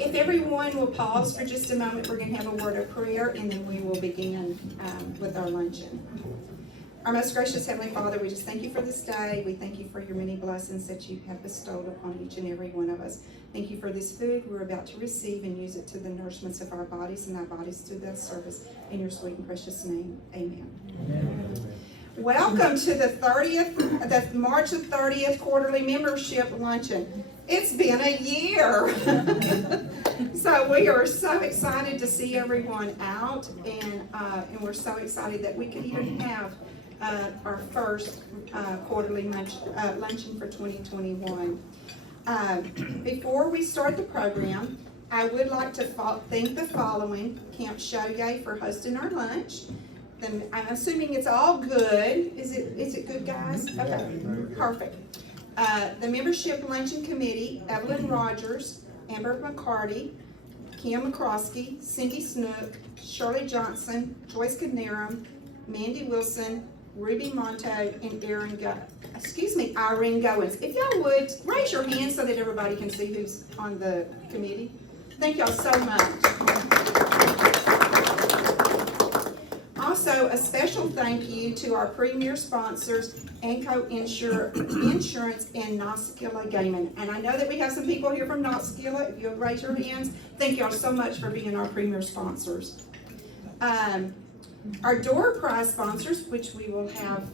If everyone will pause for just a moment, we're going to have a word of prayer, and then we will begin with our luncheon. Our most gracious Heavenly Father, we just thank you for this day. We thank you for your many blessings that you have bestowed upon each and every one of us. Thank you for this food we're about to receive and use it to the nourishment of our bodies and our bodies to that service. In your sweet and precious name, amen. Amen. Welcome to the March 30th quarterly membership luncheon. It's been a year. So we are so excited to see everyone out, and we're so excited that we could even have our first quarterly luncheon for 2021. Before we start the program, I would like to thank the following: Camp Shoye for hosting our lunch. I'm assuming it's all good. Is it good, guys? Okay, perfect. The Membership Luncheon Committee: Evelyn Rogers, Amber McCarty, Kim McCroskey, Cindy Snook, Shirley Johnson, Joyce Cadnerum, Mandy Wilson, Ruby Monto, and Irene Goins. If y'all would, raise your hand so that everybody can see who's on the committee. Thank y'all so much. Also, a special thank you to our premier sponsors, Anco Insurance and Noskilla Gaming. And I know that we have some people here from Noskilla. If you'll raise your hands, thank y'all so much for being our premier sponsors. Our door prize sponsors, which we will have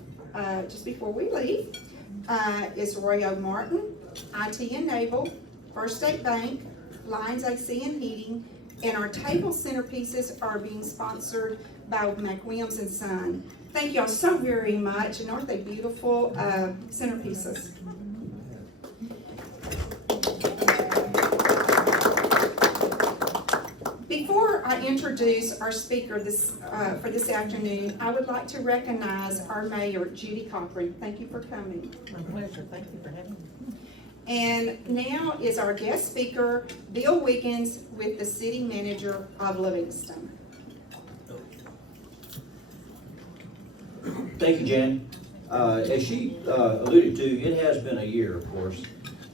just before we leave, is Roy O. Martin, IT and Naval, First State Bank, Lions AC and Heating, and our table centerpieces are being sponsored by McWilliams and Son. Thank y'all so very much, and aren't they beautiful centerpieces? Before I introduce our speaker for this afternoon, I would like to recognize our mayor, Judy Cochran. Thank you for coming. My pleasure. Thank you for having me. And now is our guest speaker, Bill Wiggins, with the city manager of Livingston. Thank you, Jan. As she alluded to, it has been a year, of course,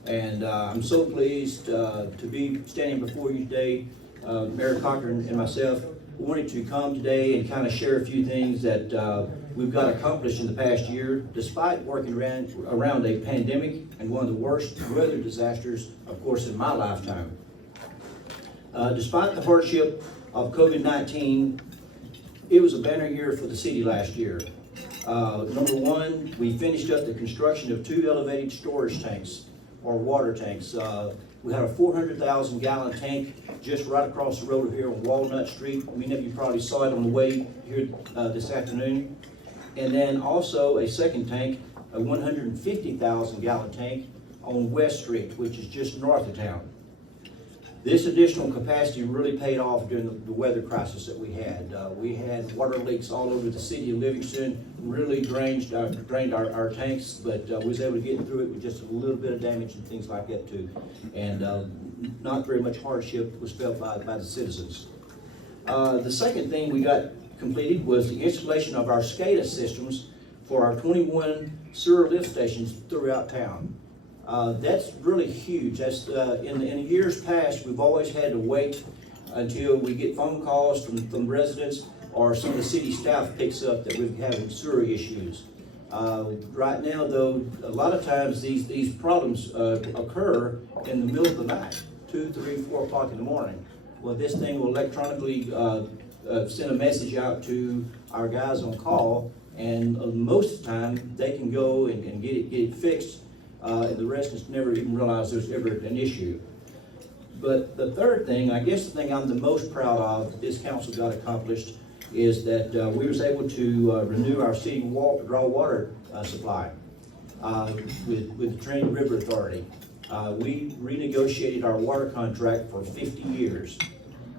and I'm so pleased to be standing before you today. Mayor Cochran and myself wanted to come today and kind of share a few things that we've got accomplished in the past year, despite working around a pandemic and one of the worst weather disasters, of course, in my lifetime. Despite the hardship of COVID-19, it was a banner year for the city last year. Number one, we finished up the construction of 2 elevated storage tanks, or water tanks. We had a 400,000 gallon tank just right across the road here on Walnut Street. Many of you probably saw it on the way here this afternoon. And then also a second tank, a 150,000 gallon tank on West Street, which is just north of town. This additional capacity really paid off during the weather crisis that we had. We had water leaks all over the city of Livingston, really drained our tanks, but we was able to get through it with just a little bit of damage and things like that too. And not very much hardship was felt by the citizens. The second thing we got completed was the installation of our SCADA systems for our 21 sewer lift stations throughout town. That's really huge. That's in years past, we've always had to wait until we get phone calls from residents or some of the city staff picks up that we're having sewer issues. Right now, though, a lot of times these problems occur in the middle of the night, 2, 3, 4 o'clock in the morning. Well, this thing will electronically send a message out to our guys on call, and most of the time they can go and get it fixed. And the residents never even realize there's ever an issue. But the third thing, I guess the thing I'm the most proud of this council got accomplished is that we was able to renew our city draw water supply with the Trinity River Authority. We renegotiated our water contract for 50 years.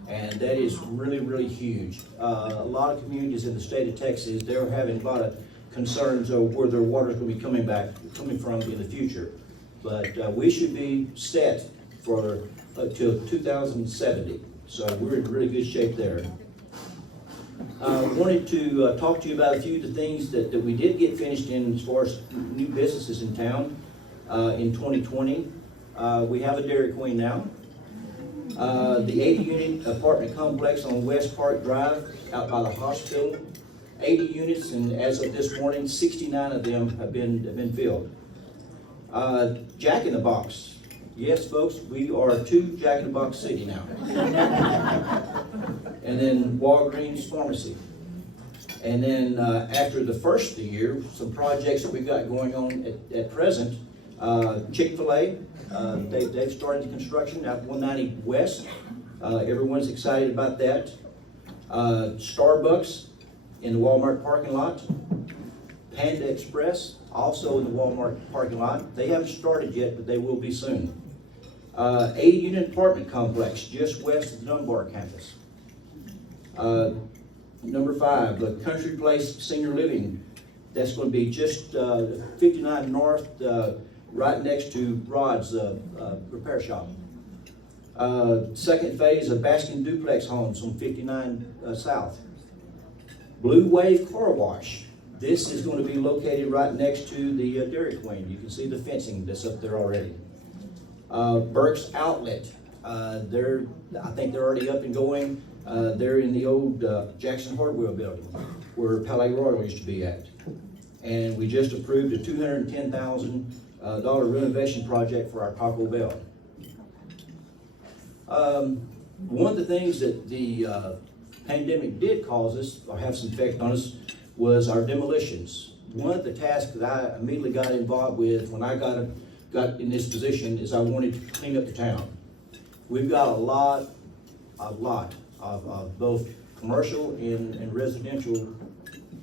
And that is really, really huge. A lot of communities in the state of Texas, they're having a lot of concerns over where their water is going to be coming from in the future. But we should be set for till 2070. So we're in really good shape there. I wanted to talk to you about a few of the things that we did get finished in as far as new businesses in town in 2020. We have a Dairy Queen now. The 80-unit apartment complex on West Park Drive out by the hospital, 80 units, and as of this morning, 69 of them have been filled. Jack in the Box. Yes, folks, we are 2 Jack in the Box city now. And then Walgreens Pharmacy. And then after the first of the year, some projects that we've got going on at present, Chick-fil-A, they've started the construction at 190 West. Everyone's excited about that. Starbucks in the Walmart parking lot. Panda Express, also in the Walmart parking lot. They haven't started yet, but they will be soon. 80-unit apartment complex just west of the Dunbar campus. Number 5, the Country Place Senior Living. That's going to be just 59 North, right next to Rod's repair shop. Second phase of Baskin Duplex Homes on 59 South. Blue Wave Car Wash. This is going to be located right next to the Dairy Queen. You can see the fencing that's up there already. Burke's Outlet. I think they're already up and going. They're in the old Jackson Hardware building where Palais Royal used to be at. And we just approved a $210,000 renovation project for our Taco Bell. One of the things that the pandemic did cause us, or have some effect on us, was our demolitions. One of the tasks that I immediately got involved with when I got in this position is I wanted to clean up the town. We've got a lot of both commercial and residential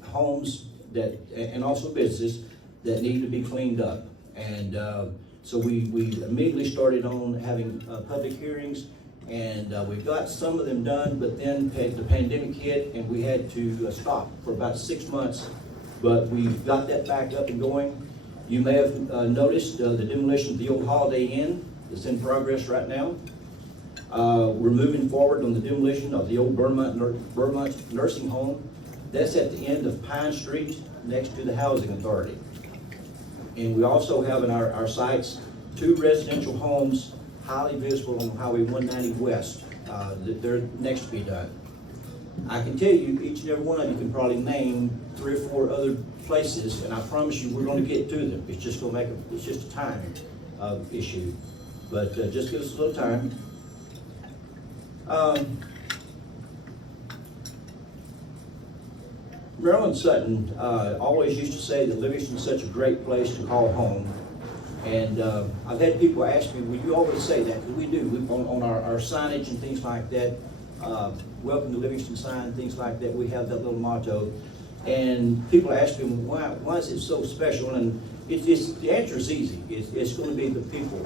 homes and also businesses that need to be cleaned up. And so we immediately started on having public hearings, and we've got some of them done, but then the pandemic hit and we had to stop for about 6 months, but we've got that back up and going. You may have noticed the demolition of the old Holiday Inn is in progress right now. We're moving forward on the demolition of the old Vermont Nursing Home. That's at the end of Pine Street next to the Housing Authority. And we also have in our sites 2 residential homes highly visible on Highway 190 West that they're next to be done. I can tell you, each and every one of you can probably name 3 or 4 other places, and I promise you we're going to get to them. It's just going to it's just a time issue. But just give us a little time. Marilyn Sutton always used to say that Livingston is such a great place to call home. And I've had people ask me, well, you always say that, because we do. On our signage and things like that, welcome to Livingston sign, things like that, we have that little motto. And people ask me, why is it so special? And the answer is easy. It's going to be the people.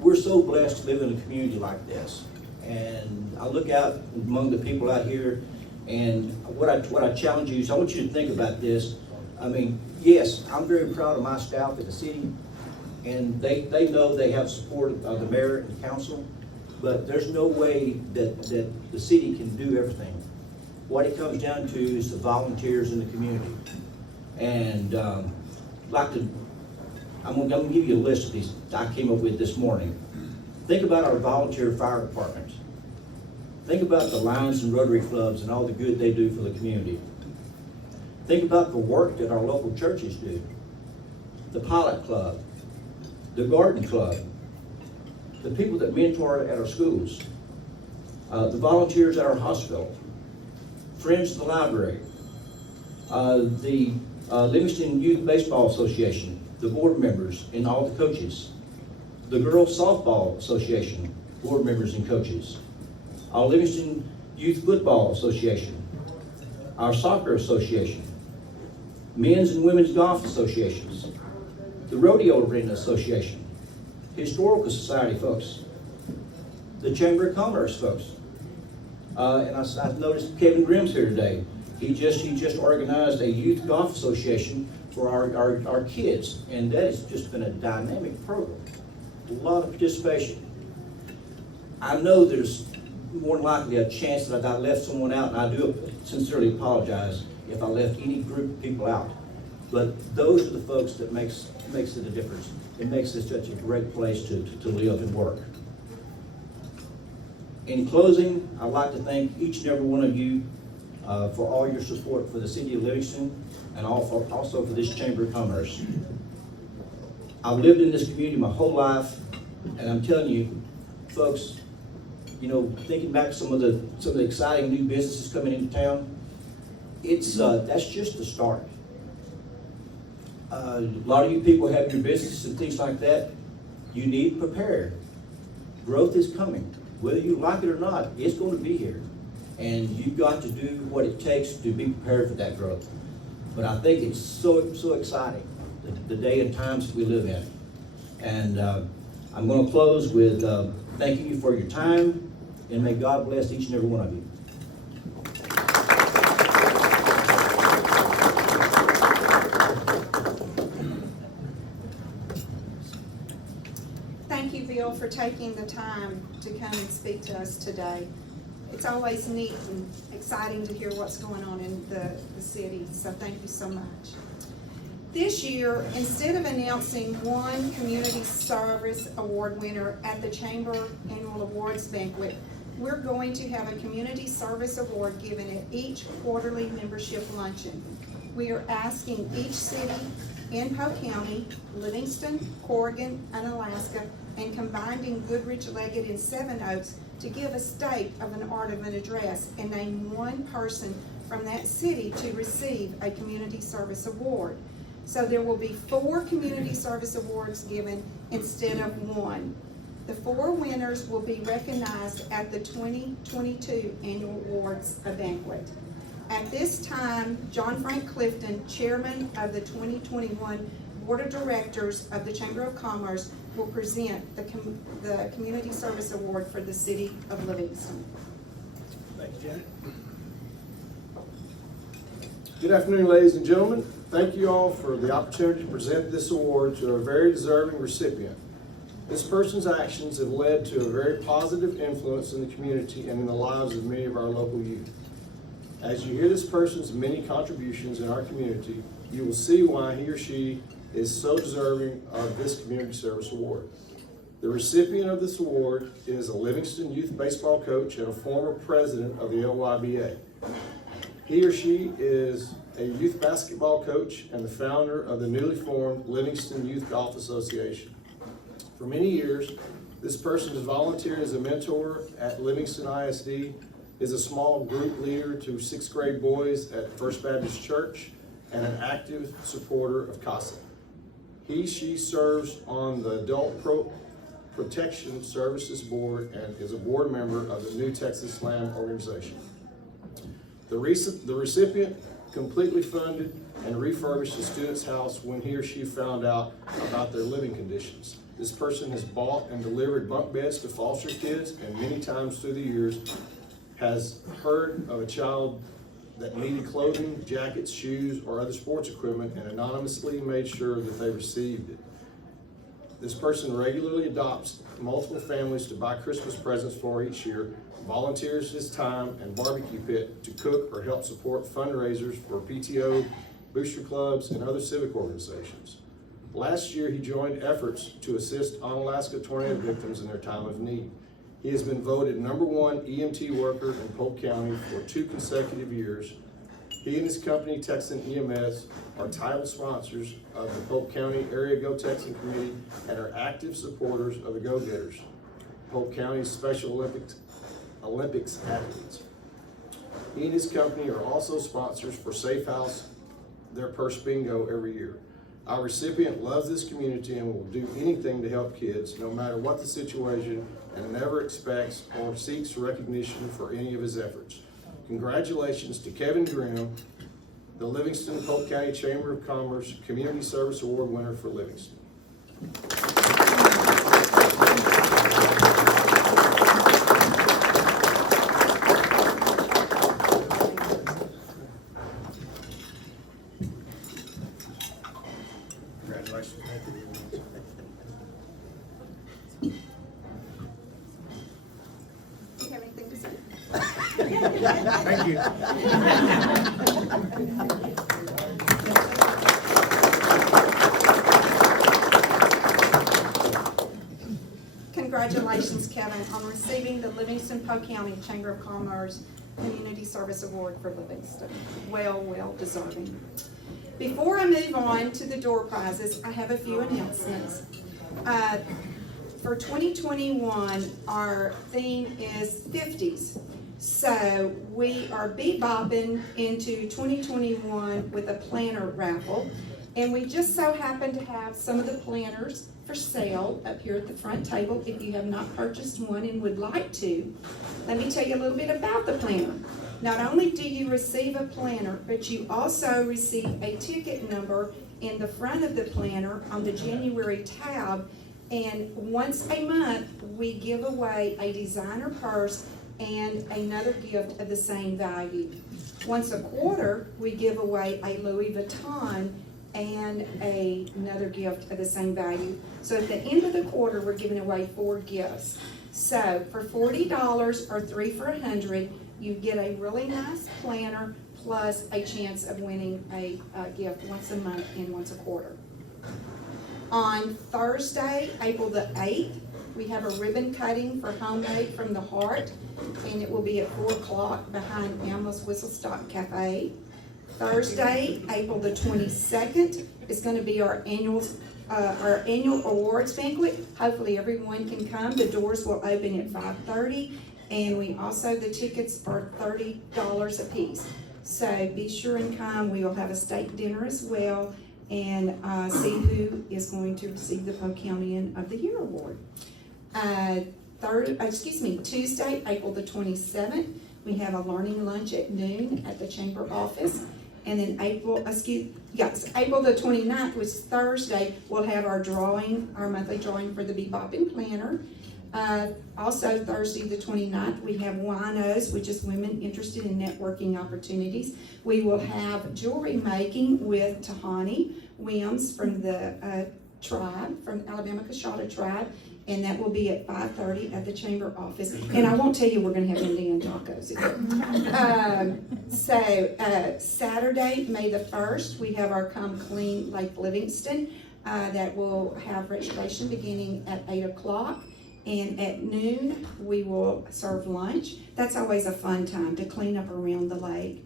We're so blessed to live in a community like this. And I look out among the people out here, and what I challenge you is I want you to think about this. I mean, yes, I'm very proud of my staff at the city, and they know they have support of the mayor and the council, but there's no way that the city can do everything. What it comes down to is the volunteers in the community. And I'm going to give you a list of these I came up with this morning. Think about our volunteer fire department. Think about the Lions and Rotary clubs and all the good they do for the community. Think about the work that our local churches do. The Pilot Club, the Garden Club, the people that mentor at our schools, the volunteers at our hospital, Friends of the Library, the Livingston Youth Baseball Association, the board members and all the coaches, the Girls Softball Association, board members and coaches, our Livingston Youth Football Association, our Soccer Association, Men's and Women's Golf Associations, the Rodeo Arena Association, Historical Society folks, the Chamber of Commerce folks. And I've noticed Kevin Grimm's here today. He just organized a youth golf association for our kids, and that has just been a dynamic program. A lot of participation. I know there's more than likely a chance that I left someone out, and I do sincerely apologize if I left any group of people out. But those are the folks that makes it a difference. it makes this such a great place to live and work. In closing, I'd like to thank each and every one of you for all your support for the city of Livingston and also for this Chamber of Commerce. I've lived in this community my whole life, and I'm telling you, folks, you know, thinking back to some of the exciting new businesses coming into town, it's that's just the start. A lot of you people have your businesses and things like that. You need to prepare. Growth is coming. Whether you like it or not, it's going to be here. And you've got to do what it takes to be prepared for that growth. But I think it's so exciting, the day and times that we live in. And I'm going to close with thanking you for your time, and may God bless each and every one of you. Thank you, Bill, for taking the time to come and speak to us today. It's always neat and exciting to hear what's going on in the city, so thank you so much. This year, instead of announcing one Community Service Award winner at the Chamber Annual Awards Banquet, we're going to have a Community Service Award given at each quarterly membership luncheon. We are asking each city in Polk County, Livingston, Cochran, and Alaska, and combining Goodrich, Leggett, and Seven Oaks to give a state of an art of an address and name one person from that city to receive a Community Service Award. So there will be 4 Community Service Awards given instead of 1. The 4 winners will be recognized at the 2022 Annual Awards Banquet. At this time, John Frank Clifton, Chairman of the 2021 Board of Directors of the Chamber of Commerce, will present the Community Service Award for the City of Livingston. Thank you, Janet. Good afternoon, ladies and gentlemen. Thank you all for the opportunity to present this award to a very deserving recipient. This person's actions have led to a very positive influence in the community and in the lives of many of our local youth. As you hear this person's many contributions in our community, you will see why he or she is so deserving of this Community Service Award. The recipient of this award is a Livingston youth baseball coach and a former president of the LYBA. He or she is a youth basketball coach and the founder of the newly formed Livingston Youth Golf Association. For many years, this person has volunteered as a mentor at Livingston ISD, is a small group leader to 6th grade boys at First Baptist Church, and an active supporter of CASA. She serves on the Adult Protection Services Board and is a board member of the New Texas Slam organization. The recipient completely funded and refurbished the student's house when he or she found out about their living conditions. This person has bought and delivered bunk beds to foster kids, and many times through the years has heard of a child that needed clothing, jackets, shoes, or other sports equipment and anonymously made sure that they received it. This person regularly adopts multiple families to buy Christmas presents for each year, volunteers his time and barbecue pit to cook or help support fundraisers for PTO, booster clubs, and other civic organizations. Last year, he joined efforts to assist Onalaska tornado victims in their time of need. He has been voted #1 EMT worker in Polk County for 2 consecutive years. He and his company, Texan EMS, are title sponsors of the Polk County Area Go Texan Committee and are active supporters of the Go Getters, Polk County's Special Olympics athletes. He and his company are also sponsors for Safe House, their purse bingo every year. Our recipient loves this community and will do anything to help kids, no matter what the situation, and never expects or seeks recognition for any of his efforts. Congratulations to Kevin Grimm, the Livingston Polk County Chamber of Commerce Community Service Award winner for Livingston. Congratulations. Do you have anything to say? Thank you. congratulations, Kevin, on receiving the Livingston Polk County Chamber of Commerce Community Service Award for Livingston. Well deserving. Before I move on to the door prizes, I have a few announcements. For 2021, our theme is 50s. So we are bebopping into 2021 with a planner raffle. And we just so happen to have some of the planners for sale up here at the front table. If you have not purchased one and would like to, let me tell you a little bit about the planner. Not only do you receive a planner, but you also receive a ticket number in the front of the planner on the January tab. And once a month, we give away a designer purse and another gift of the same value. Once a quarter, we give away a Louis Vuitton and another gift of the same value. So at the end of the quarter, we're giving away 4 gifts. So for $40 or 3 for $100, you get a really nice planner plus a chance of winning a gift once a month and once a quarter. On Thursday, April the 8th, we have a ribbon cutting for Homemade from the Heart, and it will be at 4 o'clock behind Emma's Whistle Stop Cafe. Thursday, April the 22nd, is going to be our annual awards banquet. Hopefully everyone can come. The doors will open at 5:30, and the tickets are $30 a piece. So be sure and come. We will have a steak dinner as well, and see who is going to receive the Polk Countyan of the Year award. Tuesday, April the 27th, we have a learning lunch at noon at the chamber office. And then April the 29th, which is Thursday, we'll have our monthly drawing for the Bebopping Planner. Also Thursday the 29th, we have Winos, which is women interested in networking opportunities. We will have jewelry making with Tahani Williams from the tribe, from Alabama Coshada tribe, and that will be at 5:30 at the chamber office. And I won't tell you we're going to have Indian tacos either. Saturday, May the 1st, we have our Come Clean Lake Livingston that will have registration beginning at 8 o'clock. And at noon, we will serve lunch. That's always a fun time to clean up around the lake.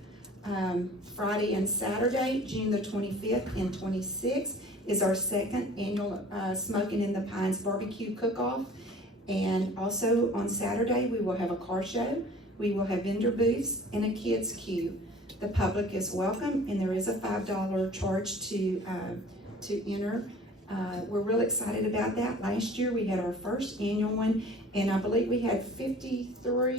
Friday and Saturday, June the 25th and 26th, is our second annual Smoking in the Pines barbecue cook-off. And also on Saturday, we will have a car show. We will have vendor booths and a kids queue. The public is welcome, and there is a $5 charge to enter. We're real excited about that. Last year, we had our first annual one, and I believe we had 52 or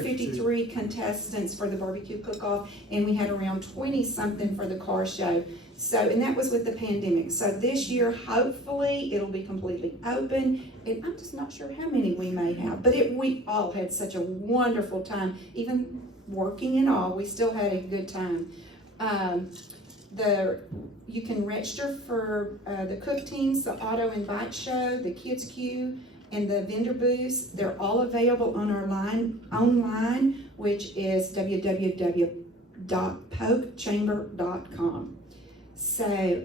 53 contestants for the barbecue cook-off, and we had around 20-something for the car show. So, and that was with the pandemic. So this year, hopefully, it'll be completely open, and I'm just not sure how many we may have, but we all had such a wonderful time. Even working and all, we still had a good time. You can register for the cook teams, the auto and bike show, the kids queue, and the vendor booths. They're all available on our online, which is www.polkchamber.com. So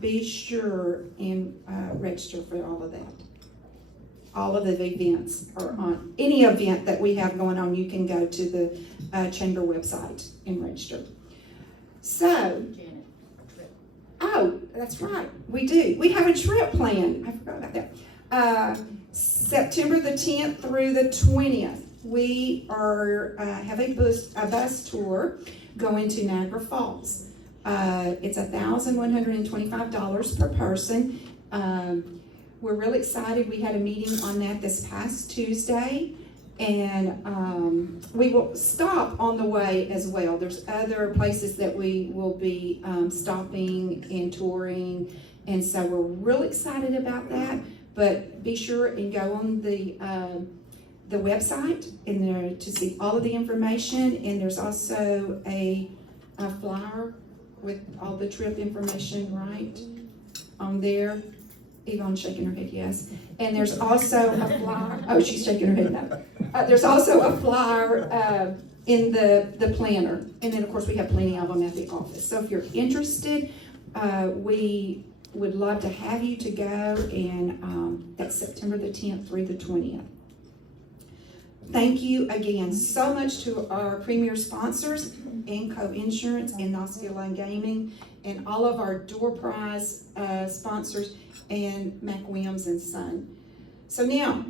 be sure and register for all of that. All of the events are on. Any event that we have going on, you can go to the chamber website and register. So, that's right, we do. We have a trip planned. I forgot about that. September the 10th through the 20th, we have a bus tour going to Niagara Falls. It's $1,125 per person. We're really excited. We had a meeting on that this past Tuesday, and we will stop on the way as well. There's other places that we will be stopping and touring, and so we're really excited about that. But be sure and go on the website in there to see all of the information, and there's also a flyer with all the trip information right on there. Yvonne's shaking her head yes. And there's also a flyer. Oh, she's shaking her head no. There's also a flyer in the planner. And then, of course, we have plenty of them at the office. So if you're interested, we would love to have you to go, and that's September the 10th through the 20th. Thank you again so much to our premier sponsors, Anco Insurance and Noskia Lane Gaming, and all of our door prize sponsors, and Mac Williams and Son. So now,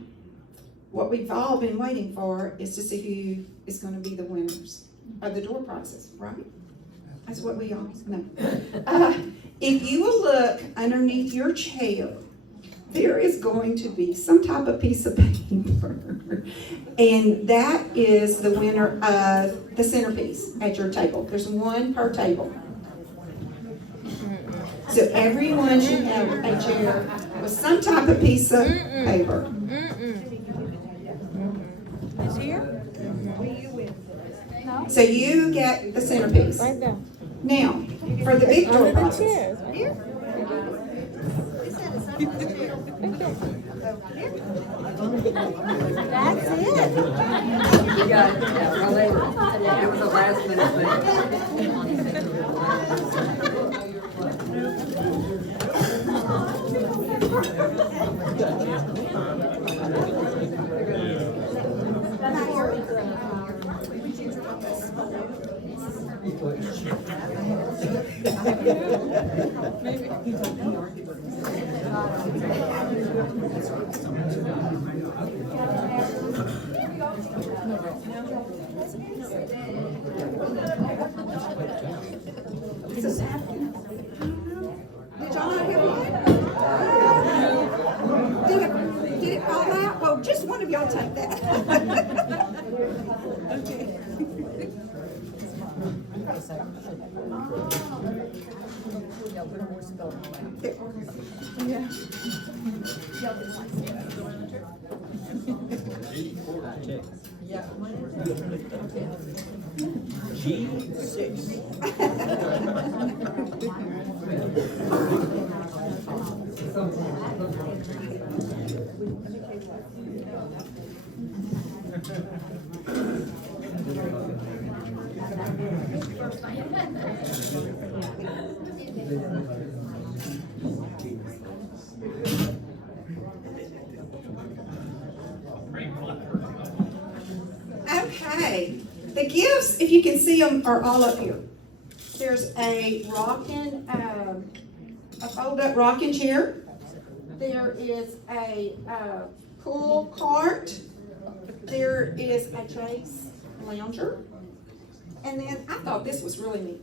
what we've all been waiting for is to see who is going to be the winners of the door prizes, right? That's what we all know. If you will look underneath your chair, there is going to be some type of piece of paper, and that is the winner of the centerpiece at your table. There's one per table. So everyone should have a chair with some type of piece of paper. Is here? So you get the centerpiece. Right there. Now, for the big door Under the prizes. chairs. Here? That's it. You got it. Well, it was a last minute Did y'all not hear me? Did it fall out? Well, just one of y'all take that. G6. Okay, the gifts, if you can see them, are all up here. There's a fold-up rocking chair. There is a pool cart. There is a Chase lounger. And then I thought this was really neat.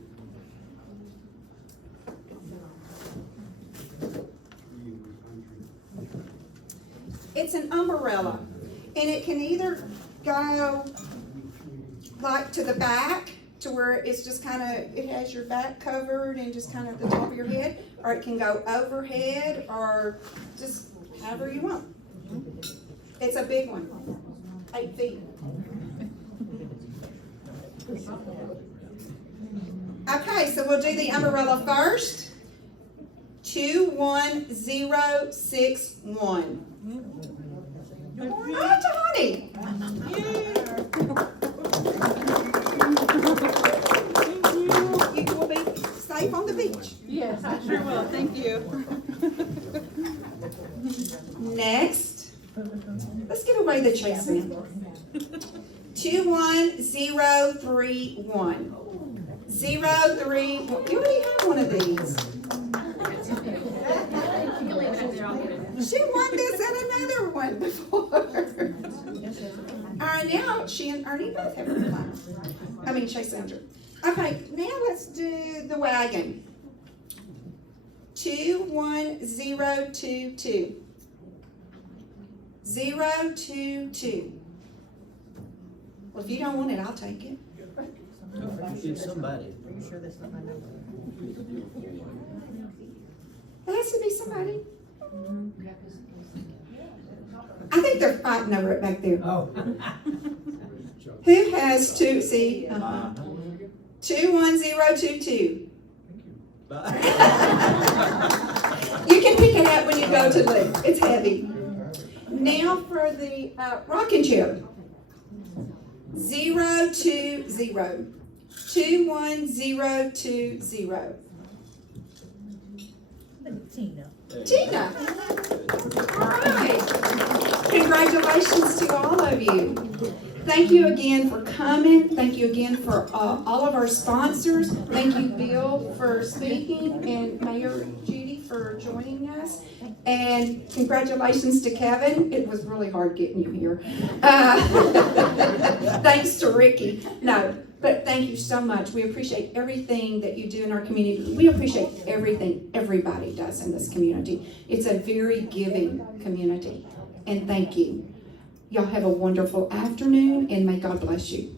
It's an umbrella, and it can either go like to the back, to where it's just kind of, it has your back covered and just kind of the top of your head, or it can go overhead, or just however you want. It's a big one, 8 feet. Okay, so we'll do the umbrella first. 21061. Oh, Johnny! You will be safe on the beach. Yes, I sure will. Thank you. Next, let's give away the Chase man. 21031. 031. You already have one of these. She won this and another one before. All right, now she and Ernie both have a recliner. I mean, Chase Lounger. Okay, now let's do the wagon. 21022. 022. Well, if you don't want it, I'll take it. Give somebody. Are you sure that's not my number? It has to be somebody. I think they're fighting over it back there. Oh. Who has two? See? 21022. You can pick it up when you go to leave. It's heavy. Now for the rocking chair. 020. 21020. Tina. Tina. All right. Congratulations to all of you. Thank you again for coming. Thank you again for all of our sponsors. Thank you, Bill, for speaking, and Mayor Judy for joining us. And congratulations to Kevin. It was really hard getting you here. Thanks to Ricky. No, but thank you so much. We appreciate everything that you do in our community. We appreciate everything everybody does in this community. It's a very giving community. And thank you. Y'all have a wonderful afternoon, and may God bless you.